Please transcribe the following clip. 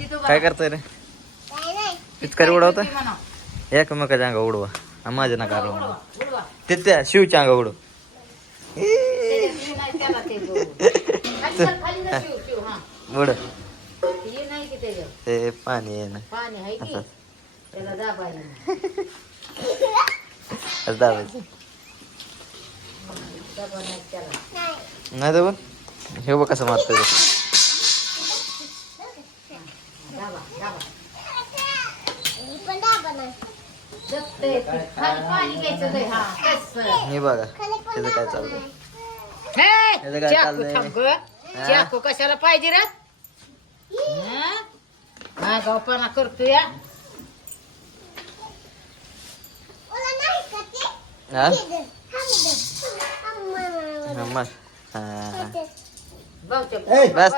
काय करतोय रे? पिचकारी उडवता एकमेकाच्या अंगा उडवा. आणि माझ्या नका उडवा. ते त्या शिवच्या अंगा उडव. हा. उड हे नाही की त्याच्यात. ते पाणी आहे ना. पाणी आहे की? असं. त्याला दाबायला असं दाबायचं. दाबा नाही तर हे बघ कसं मारतोय हा तसं. बघा त्याचं काय चाललंय काय. चाकू कशाला पाहिजे रे हा गावपणा करतो या हा हा, मग. हा. गावच्या ए, बस.